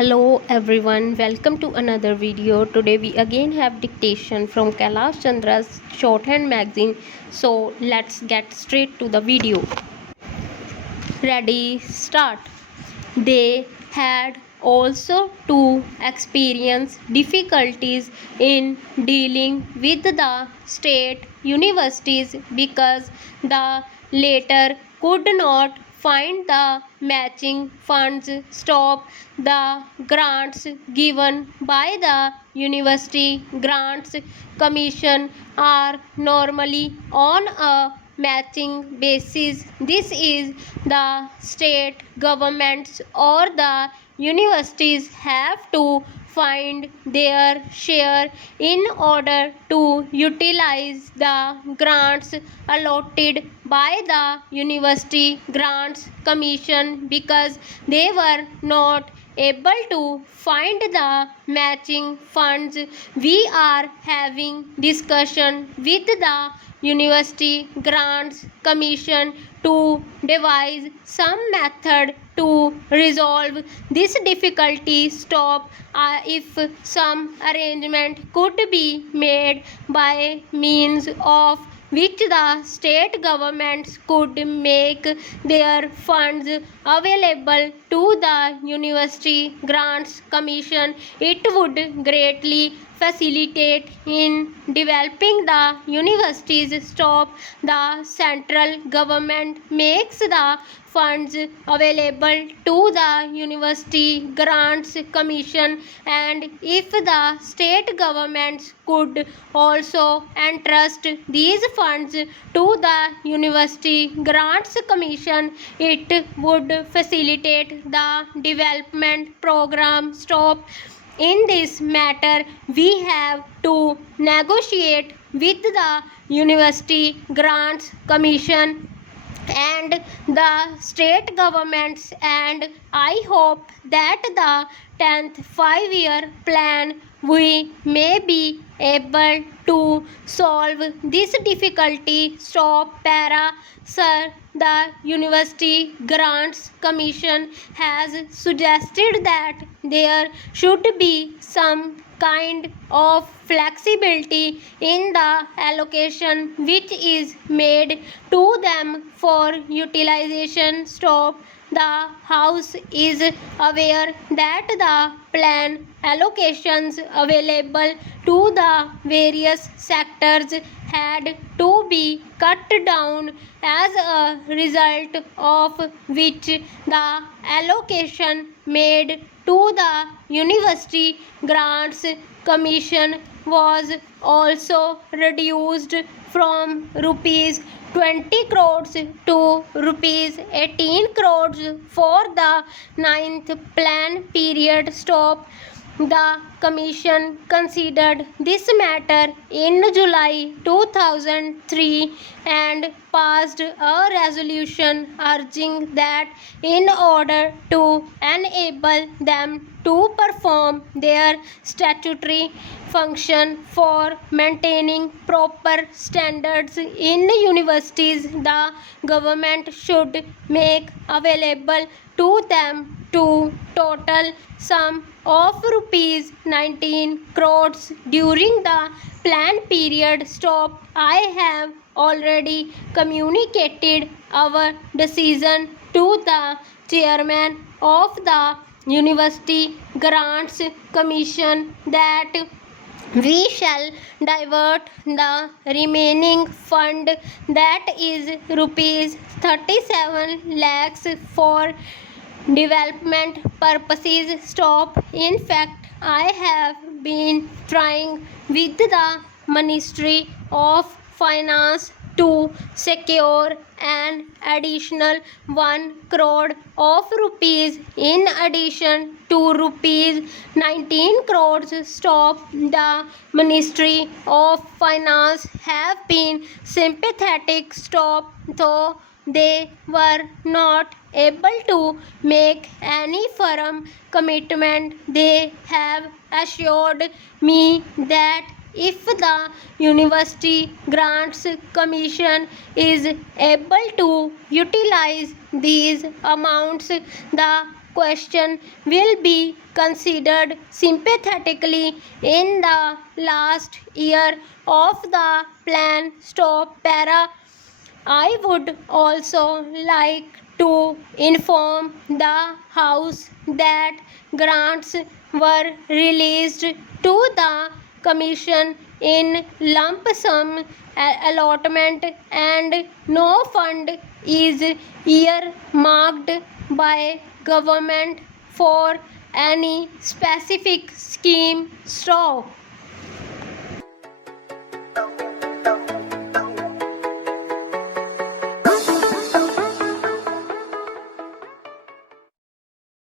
Hello everyone, welcome to another video. Today we again have dictation from Kailash Chandra's shorthand magazine. So let's get straight to the video. Ready, start. They had also to experience difficulties in dealing with the state universities because the latter could not find the matching funds. Stop the grants given by the University Grants Commission are normally on a matching basis. This is the state governments or the universities have to find their share in order to utilize the grants allotted by the University Grants Commission because they were not able to find the matching funds. We are having discussion with the University Grants Commission to devise some method to resolve this difficulty. Stop if some arrangement could be made by means of which the state governments could make their funds available to the University Grants Commission, it would greatly facilitate in developing the universities. Stop the central government makes the funds available to the University Grants Commission, and if the state governments could also entrust these funds to the University Grants Commission, it would facilitate the development program. Stop. In this matter, we have to negotiate with the University Grants Commission and the state governments, and I hope that the 10th 5-year plan we may be able to solve this difficulty. Stop para. Sir, the University Grants Commission has suggested that there should be some kind of flexibility in the allocation which is made to them for utilization. Stop. The House is aware that the plan allocations available to the various sectors had to be cut down, as a result of which the allocation made to the University Grants Commission was also reduced from rupees 20 crores to rupees 18 crores for the 9th plan period. Stop. The Commission considered this matter in July 2003 and passed a resolution urging that in order to enable them to perform their statutory function for maintaining proper standards in universities, the government should make available to them to total sum of rupees 19 crores during the plan period. Stop. I have already communicated our decision to the chairman of the University Grants Commission that we shall divert the remaining fund, that is rupees 37 lakhs, for development purposes. Stop. In fact, I have been trying with the Ministry of Finance to secure an additional 1 crore of rupees in addition to rupees 19 crores. Stop. The Ministry of Finance have been sympathetic. Stop. Though they were not able to make any firm commitment, they have assured me that if the University Grants Commission is able to utilize these amounts, the question will be considered sympathetically in the last year of the plan. Stop para. I would also like to inform the House that grants were released to the Commission in lump sum allotment, and no fund is earmarked by government for any specific scheme. Stop.